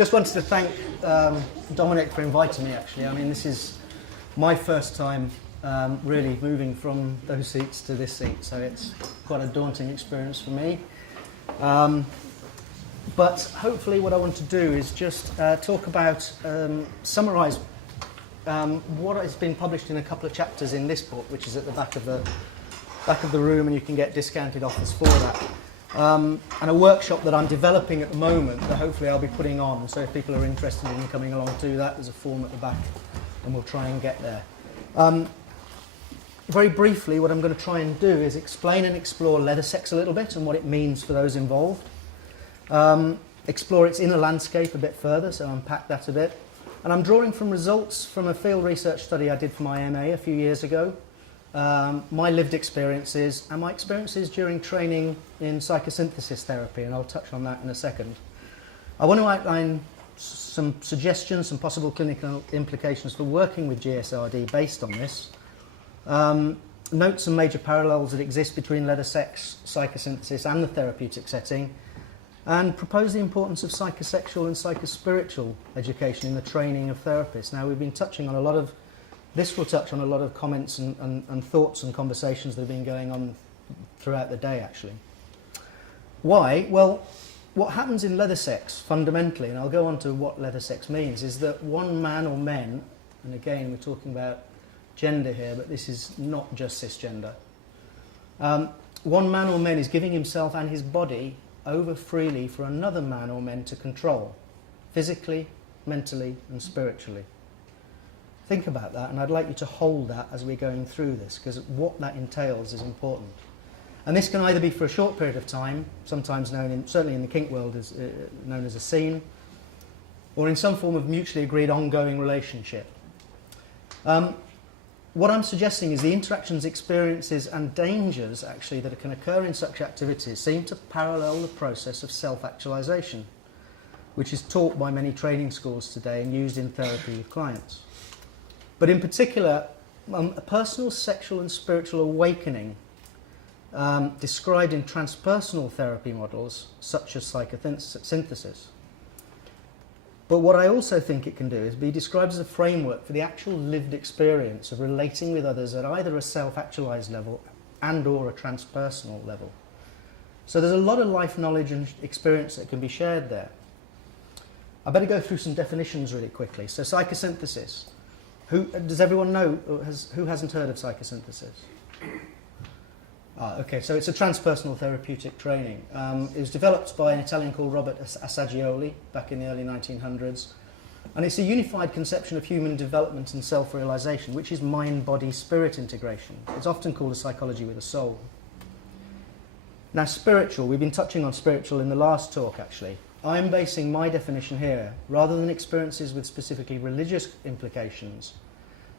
just wanted to thank Dominic for inviting me, actually. I mean, this is my first time really moving from those seats to this seat, so it's quite a daunting experience for me. But hopefully what I want to do is just talk about, summarise what has been published in a couple of chapters in this book, which is at the back of the room, and you can get discounted offers for that. And a workshop that I'm developing at the moment that hopefully I'll be putting on. So if people are interested in coming along to that, there's a form at the back, and we'll try and get there. Very briefly, what I'm going to try and do is explain and explore leathersex a little bit and what it means for those involved. Explore its inner landscape a bit further, so unpack that a bit. And I'm drawing from results from a field research study I did for my MA a few years ago, my lived experiences and my experiences during training in psychosynthesis therapy, and I'll touch on that in a second. I want to outline some suggestions, some possible clinical implications for working with GSRD based on this. Note some major parallels that exist between leathersex, psychosynthesis and the therapeutic setting, and propose the importance of psychosexual and psychospiritual education in the training of therapists. Now, we've been touching on a lot of, this will touch on a lot of comments and thoughts and conversations that have been going on throughout the day, actually. Why? Well, what happens in leathersex, fundamentally, and I'll go on to what leathersex means, is that one man or men, and again, we're talking about gender here, but this is not just cisgender. One man or men is giving himself and his body over freely for another man or men to control, physically, mentally, and spiritually. Think about that, and I'd like you to hold that as we're going through this, because what that entails is important. And this can either be for a short period of time, sometimes known, certainly in the kink world, as known as a scene, or in some form of mutually agreed ongoing relationship. What I'm suggesting is the interactions, experiences and dangers actually that can occur in such activities seem to parallel the process of self-actualisation, which is taught by many training schools today and used in therapy with clients. But in particular, a personal sexual and spiritual awakening described in transpersonal therapy models such as psychosynthesis. But what I also think it can do is be described as a framework for the actual lived experience of relating with others at either a self-actualised level and or a transpersonal level. So there's a lot of life knowledge and experience that can be shared there. I better go through some definitions really quickly. So psychosynthesis. Does everyone know, who hasn't heard of psychosynthesis? Okay, so it's a transpersonal therapeutic training. It was developed by an Italian called Robert Assagioli back in the early 1900s. And it's a unified conception of human development and self-realisation, which is mind-body-spirit integration. It's often called a psychology with a soul. Now, spiritual, we've been touching on spiritual in the last talk, actually. I'm basing my definition here, rather than experiences with specifically religious implications.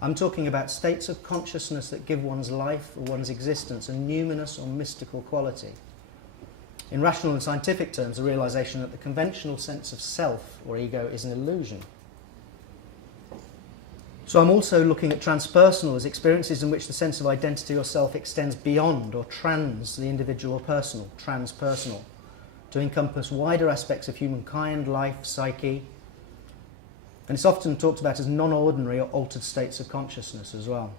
I'm talking about states of consciousness that give one's life or one's existence a numinous or mystical quality. In rational and scientific terms, the realisation that the conventional sense of self or ego is an illusion. So I'm also looking at transpersonal as experiences in which the sense of identity or self extends beyond or trans the individual or personal, transpersonal, to encompass wider aspects of humankind, life, psyche. And it's often talked about as non-ordinary or altered states of consciousness as well.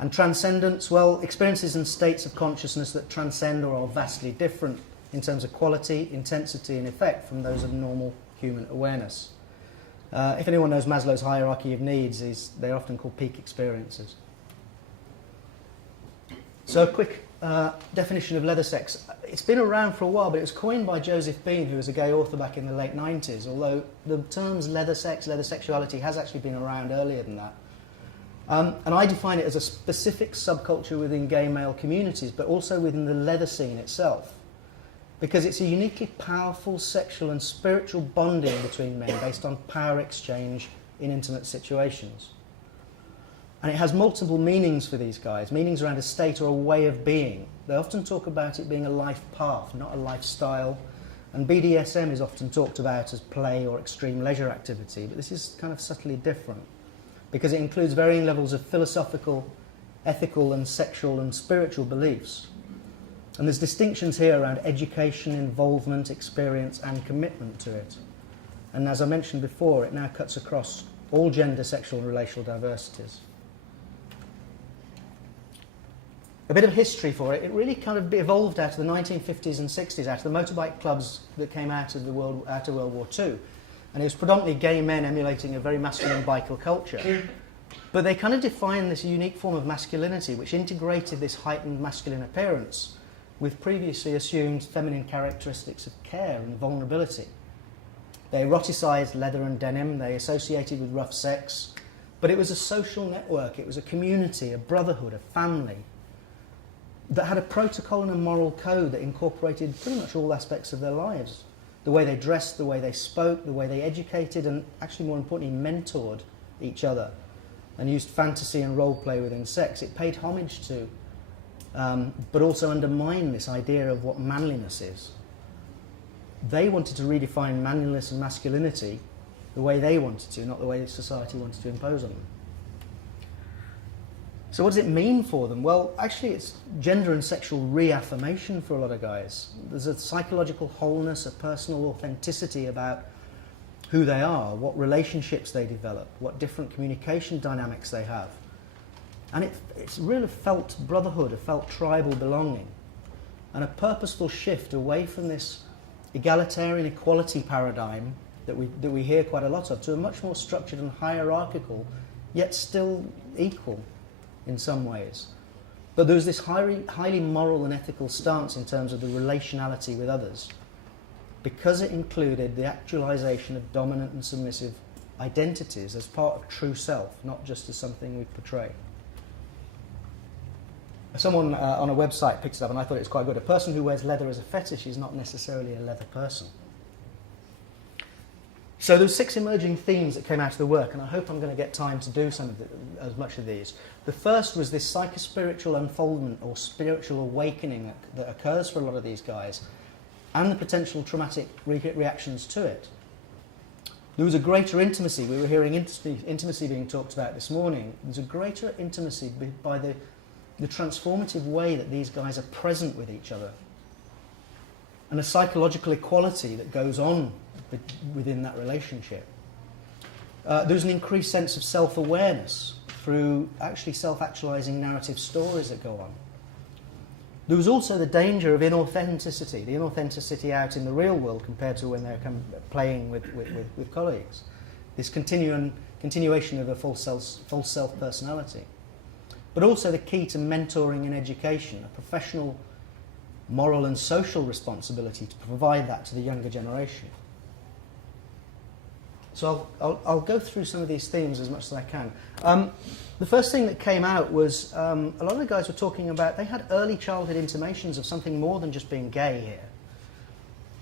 And transcendence, well, experiences and states of consciousness that transcend or are vastly different in terms of quality, intensity and effect from those of normal human awareness. If anyone knows Maslow's hierarchy of needs, they're often called peak experiences. So a quick definition of leathersex. It's been around for a while, but it was coined by Joseph Bean, who was a gay author back in the late 90s, although the terms leathersex, leathersexuality has actually been around earlier than that. And I define it as a specific subculture within gay male communities, but also within the leather scene itself, because it's a uniquely powerful sexual and spiritual bonding between men based on power exchange in intimate situations. And it has multiple meanings for these guys, meanings around a state or a way of being. They often talk about it being a life path, not a lifestyle. And BDSM is often talked about as play or extreme leisure activity, but this is kind of subtly different because it includes varying levels of philosophical, ethical and sexual and spiritual beliefs. And there's distinctions here around education, involvement, experience and commitment to it. And as I mentioned before, it now cuts across all gender, sexual and relational diversities. A bit of history for it. It really kind of evolved out of the 1950s and 60s, out of the motorbike clubs that came out of World War II. And it was predominantly gay men emulating a very masculine bicycle culture. But they kind of defined this unique form of masculinity, which integrated this heightened masculine appearance with previously assumed feminine characteristics of care and vulnerability. They eroticized leather and denim, they associated with rough sex, but it was a social network, it was a community, a brotherhood, a family, that had a protocol and a moral code that incorporated pretty much all aspects of their lives. The way they dressed, the way they spoke, the way they educated, and actually more importantly, mentored each other, and used fantasy and role play within sex. It paid homage to, but also undermined this idea of what manliness is. They wanted to redefine manliness and masculinity the way they wanted to, not the way society wanted to impose on them. So what does it mean for them? Well, actually it's gender and sexual reaffirmation for a lot of guys. There's a psychological wholeness, a personal authenticity about who they are, what relationships they develop, what different communication dynamics they have. And it's really felt brotherhood, a felt tribal belonging, and a purposeful shift away from this egalitarian equality paradigm that we hear quite a lot of, to a much more structured and hierarchical, yet still equal in some ways. But there was this highly moral and ethical stance in terms of the relationality with others, because it included the actualization of dominant and submissive identities as part of true self, not just as something we portray. Someone on a website picked it up and I thought it was quite good. A person who wears leather as a fetish is not necessarily a leather person. So there were 6 emerging themes that came out of the work, and I hope I'm going to get time to do as much of these. The first was this psychospiritual unfoldment or spiritual awakening that occurs for a lot of these guys, and the potential traumatic reactions to it. There was a greater intimacy. We were hearing intimacy being talked about this morning. There's a greater intimacy by the transformative way that these guys are present with each other, and a psychological equality that goes on within that relationship. There's an increased sense of self-awareness through actually self-actualizing narrative stories that go on. There was also the danger of inauthenticity, the inauthenticity out in the real world compared to when they're playing with colleagues. This continuation of a false self personality. But also the key to mentoring and education, a professional, moral and social responsibility to provide that to the younger generation. So I'll go through some of these themes as much as I can. The first thing that came out was a lot of the guys were talking about they had early childhood intimations of something more than just being gay here.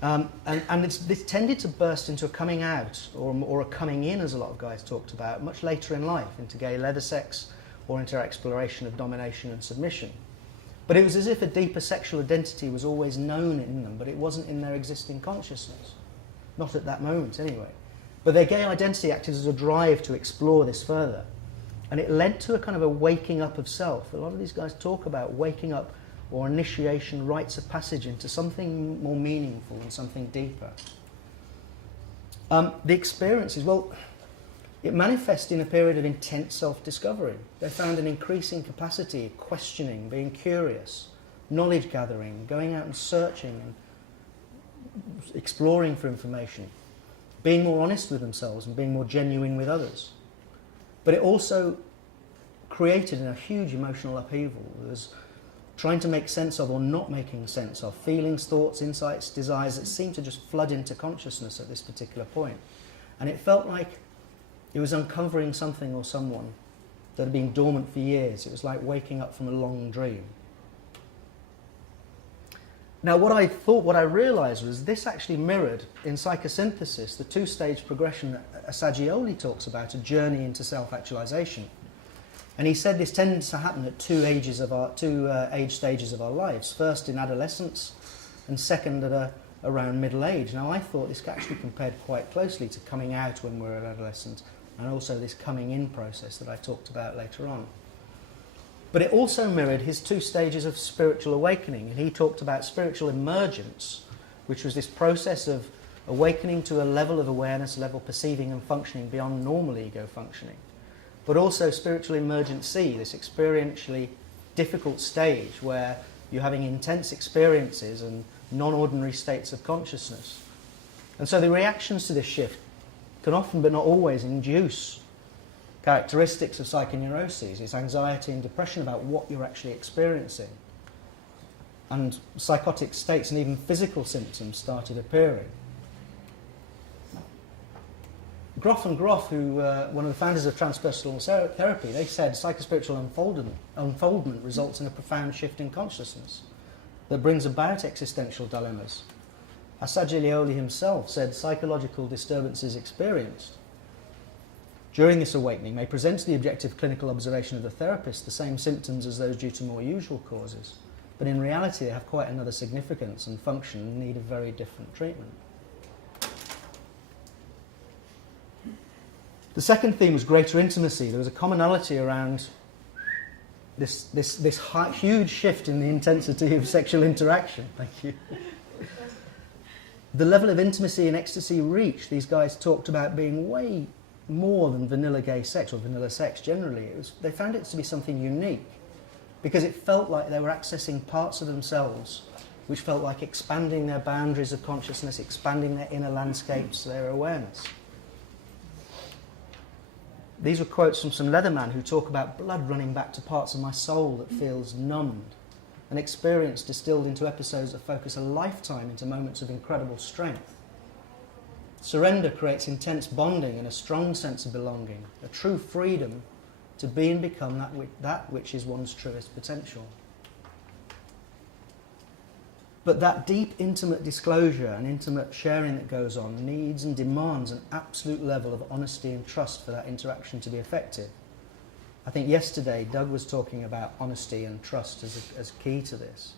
And this tended to burst into a coming out or a coming in, as a lot of guys talked about, much later in life, into gay leathersex or into exploration of domination and submission. But it was as if a deeper sexual identity was always known in them, but it wasn't in their existing consciousness. Not at that moment, anyway. But their gay identity acted as a drive to explore this further. And it led to a kind of a waking up of self. A lot of these guys talk about waking up or initiation, rites of passage into something more meaningful and something deeper. The experiences, well, it manifests in a period of intense self-discovery. They found an increasing capacity of questioning, being curious, knowledge gathering, going out and searching and exploring for information, being more honest with themselves and being more genuine with others. But it also created a huge emotional upheaval. There was trying to make sense of or not making sense of feelings, thoughts, insights, desires that seemed to just flood into consciousness at this particular point. And it felt like it was uncovering something or someone that had been dormant for years. It was like waking up from a long dream. Now, what I realised was this actually mirrored in psychosynthesis the 2-stage progression that Assagioli talks about, a journey into self-actualisation. And he said this tends to happen at two age stages of our lives. First in adolescence, and second at around middle age. Now, I thought this actually compared quite closely to coming out when we're an adolescent, and also this coming in process that I talked about later on. But it also mirrored his 2 stages of spiritual awakening, and he talked about spiritual emergence, which was this process of awakening to a level of awareness, level perceiving and functioning beyond normal ego functioning. But also spiritual emergency, this experientially difficult stage where you're having intense experiences and non-ordinary states of consciousness. And so the reactions to this shift can often, but not always, induce characteristics of psychoneuroses. It's anxiety and depression about what you're actually experiencing. And psychotic states and even physical symptoms started appearing. Groff and Groff, who one of the founders of Transpersonal Therapy, they said psychospiritual unfoldment results in a profound shift in consciousness that brings about existential dilemmas. Assagiglioli himself said psychological disturbances experienced during this awakening may present to the objective clinical observation of the therapist the same symptoms as those due to more usual causes, but in reality they have quite another significance and function and need a very different treatment. The second theme was greater intimacy. There was a commonality around this huge shift in the intensity of sexual interaction. Thank you. The level of intimacy and ecstasy reached, these guys talked about being way more than vanilla gay sex or vanilla sex generally. They found it to be something unique because it felt like they were accessing parts of themselves which felt like expanding their boundaries of consciousness, expanding their inner landscapes, their awareness. These were quotes from some Leatherman who talk about blood running back to parts of my soul that feels numbed, an experience distilled into episodes that focus a lifetime into moments of incredible strength. Surrender creates intense bonding and a strong sense of belonging, a true freedom to be and become that which is one's truest potential. But that deep, intimate disclosure and intimate sharing that goes on needs and demands an absolute level of honesty and trust for that interaction to be effective. I think yesterday Doug was talking about honesty and trust as key to this.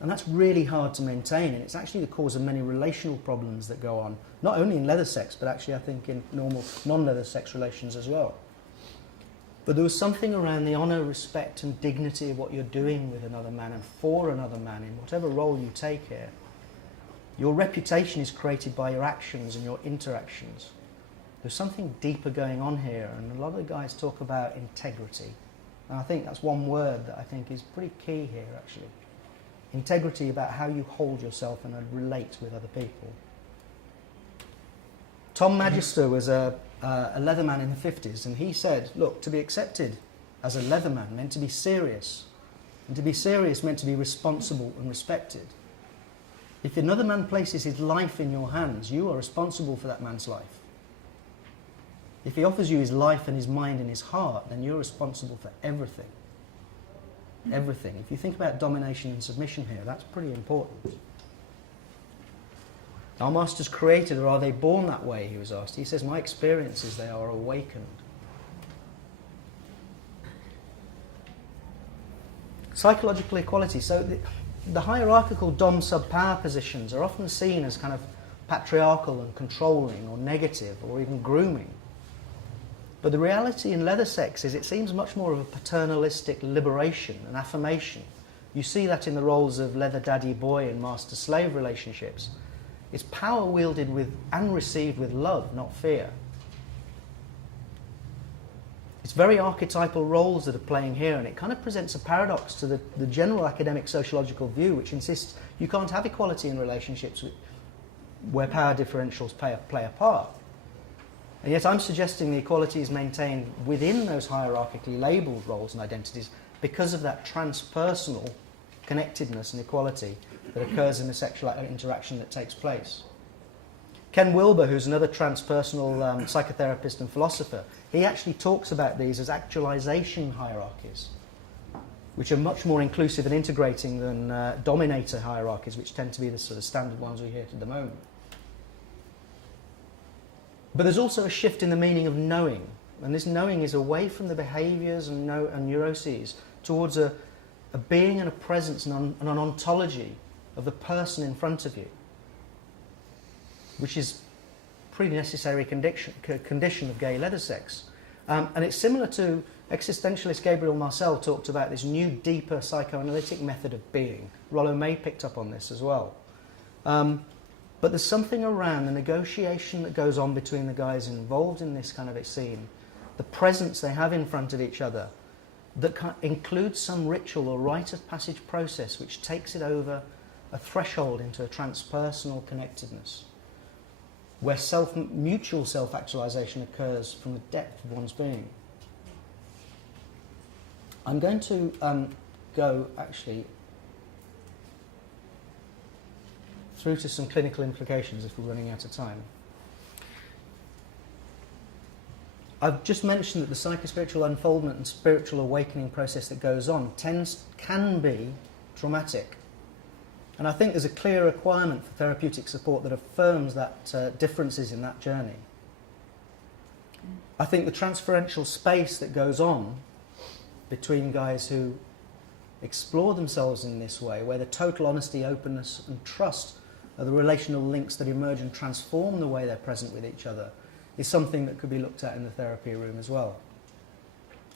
And that's really hard to maintain, and it's actually the cause of many relational problems that go on, not only in leather sex, but actually I think in normal non-leather sex relations as well. But there was something around the honour, respect and dignity of what you're doing with another man and for another man in whatever role you take here. Your reputation is created by your actions and your interactions. There's something deeper going on here, and a lot of the guys talk about integrity. And I think that's one word that I think is pretty key here actually. Integrity about how you hold yourself and relate with other people. Tom Magister was a leatherman in the 50s, and he said, look, to be accepted as a leatherman meant to be serious, and to be serious meant to be responsible and respected. If another man places his life in your hands, you are responsible for that man's life. If he offers you his life and his mind and his heart, then you're responsible for everything. Everything. If you think about domination and submission here, that's pretty important. Are masters created or are they born that way, he was asked. He says, my experience is they are awakened. Psychological equality. So the hierarchical dom-sub-power positions are often seen as kind of patriarchal and controlling or negative or even grooming. But the reality in leather sex is it seems much more of a paternalistic liberation and affirmation. You see that in the roles of leather daddy boy and master-slave relationships. It's power wielded with and received with love, not fear. It's very archetypal roles that are playing here, and it kind of presents a paradox to the general academic sociological view, which insists you can't have equality in relationships where power differentials play a part. And yet I'm suggesting the equality is maintained within those hierarchically labelled roles and identities because of that transpersonal connectedness and equality that occurs in the sexual interaction that takes place. Ken Wilber, who's another transpersonal psychotherapist and philosopher, he actually talks about these as actualization hierarchies, which are much more inclusive and integrating than dominator hierarchies, which tend to be the sort of standard ones we hear at the moment. But there's also a shift in the meaning of knowing, and this knowing is away from the behaviours and neuroses towards a being and a presence and an ontology of the person in front of you, which is a pretty necessary condition of gay leather sex. And it's similar to existentialist Gabriel Marcel talked about this new, deeper psychoanalytic method of being. Rollo May picked up on this as well. But there's something around the negotiation that goes on between the guys involved in this kind of a scene, the presence they have in front of each other, that includes some ritual or rite of passage process which takes it over a threshold into a transpersonal connectedness, where mutual self-actualization occurs from the depth of one's being. I'm going to go, actually, through to some clinical implications if we're running out of time. I've just mentioned that the psychospiritual unfoldment and spiritual awakening process that goes on can be traumatic. And I think there's a clear requirement for therapeutic support that affirms that differences in that journey. I think the transferential space that goes on between guys who explore themselves in this way, where the total honesty, openness and trust are the relational links that emerge and transform the way they're present with each other, is something that could be looked at in the therapy room as well.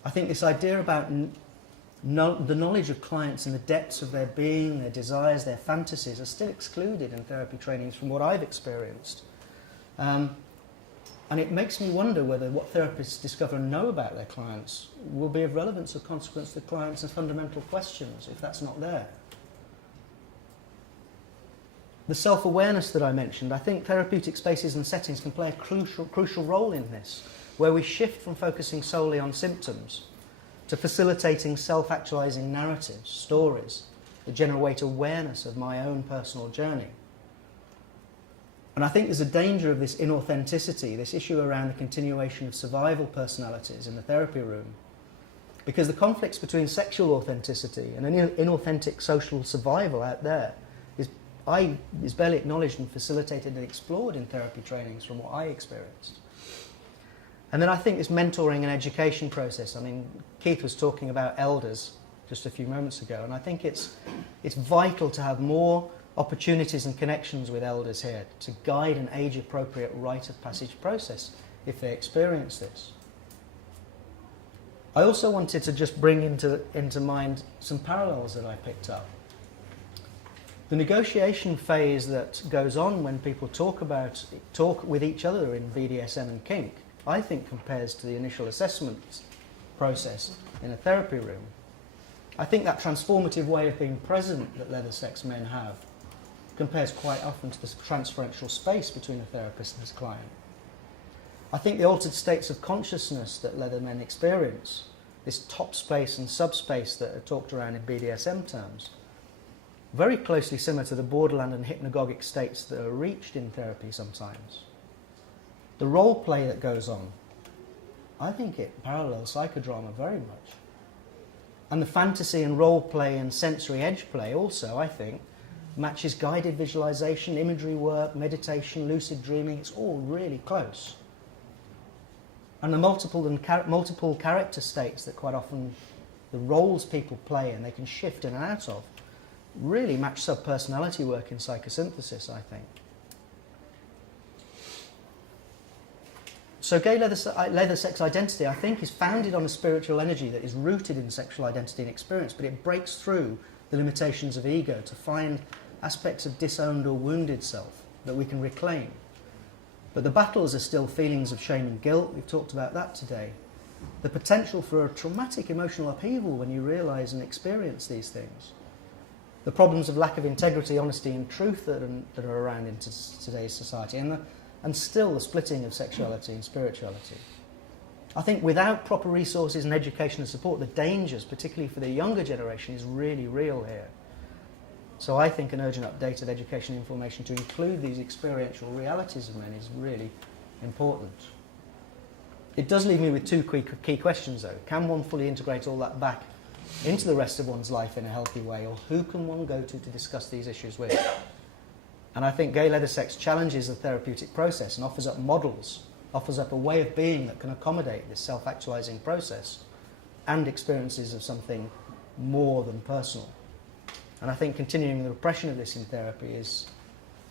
I think this idea about the knowledge of clients and the depths of their being, their desires, their fantasies are still excluded in therapy trainings from what I've experienced. And it makes me wonder whether what therapists discover and know about their clients will be of relevance or consequence to clients and fundamental questions if that's not there. The self-awareness that I mentioned, I think therapeutic spaces and settings can play a crucial role in this, where we shift from focusing solely on symptoms to facilitating self-actualizing narratives, stories that generate awareness of my own personal journey. And I think there's a danger of this inauthenticity, this issue around the continuation of survival personalities in the therapy room, because the conflicts between sexual authenticity and an inauthentic social survival out there is barely acknowledged and facilitated and explored in therapy trainings from what I experienced. And then I think this mentoring and education process, I mean, Keith was talking about elders just a few moments ago, and I think it's vital to have more opportunities and connections with elders here to guide an age-appropriate rite of passage process if they experience this. I also wanted to just bring into mind some parallels that I picked up. The negotiation phase that goes on when people talk with each other in BDSM and kink, I think compares to the initial assessment process in a therapy room. I think that transformative way of being present that leathersex men have compares quite often to this transferential space between a therapist and his client. I think the altered states of consciousness that leather men experience, this top space and subspace that are talked around in BDSM terms, very closely similar to the borderland and hypnagogic states that are reached in therapy sometimes. The role play that goes on, I think it parallels psychodrama very much. And the fantasy and role play and sensory edge play also, I think, matches guided visualization, imagery work, meditation, lucid dreaming. It's all really close. And the multiple character states that quite often the roles people play and they can shift in and out of really match subpersonality work in psychosynthesis, I think. So gay leathersex identity, I think, is founded on a spiritual energy that is rooted in sexual identity and experience, but it breaks through the limitations of ego to find aspects of disowned or wounded self that we can reclaim. But the battles are still feelings of shame and guilt. We've talked about that today. The potential for a traumatic emotional upheaval when you realise and experience these things. The problems of lack of integrity, honesty and truth that are around in today's society. And still the splitting of sexuality and spirituality. I think without proper resources and education and support, the dangers, particularly for the younger generation, is really real here. So I think an urgent update of education and information to include these experiential realities of men is really important. It does leave me with two key questions though. Can one fully integrate all that back into the rest of one's life in a healthy way, or who can one go to discuss these issues with? And I think Gay Leathersex challenges the therapeutic process and offers up models, offers up a way of being that can accommodate this self-actualizing process and experiences of something more than personal. And I think continuing the repression of this in therapy is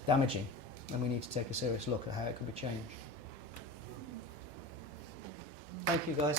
damaging, and we need to take a serious look at how it could be changed. Thank you, guys.